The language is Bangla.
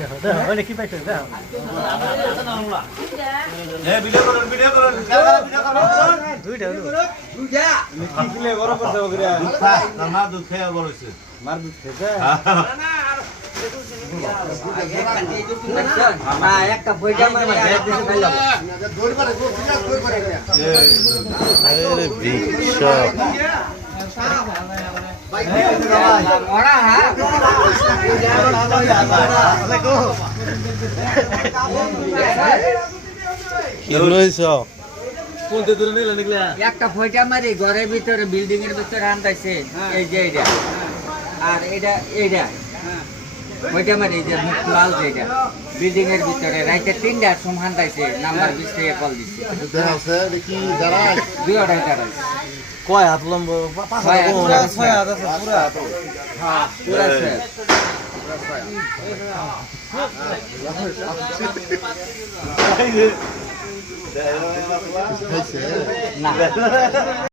দেখো ওই কি পাইছো দেখো ভিডিও করুন দুইটা কি কিলে গরম করতে হবে রে না দুধ খেয়ে বলেছে মার দুধ খেতে না একটা বইটা আমার গ্যাস দিতে পাইলাম আরে বিশ মরা হ্যাঁ কি লইছ কোনতে দূরে নিলে নিকলা একটা ফইটা মারি ঘরের ভিতরে বিল্ডিং এর ভিতরে আনতাইছে এই যে এইটা আর এইটা ফইটা মারি যে মুখ লাল যেটা বিল্ডিং এর ভিতরে রাইতে 3টার সময় আনতাইছে নাম্বার 20 থেকে কল দিছে দেখাছে দেখি দাঁড়ায় দুই আড়াই টাকা কয় হাত লম্ব পাঁচ হাত পুরা 6 হাত আছে পুরা হ্যাঁ পুরা আছে খাইছে না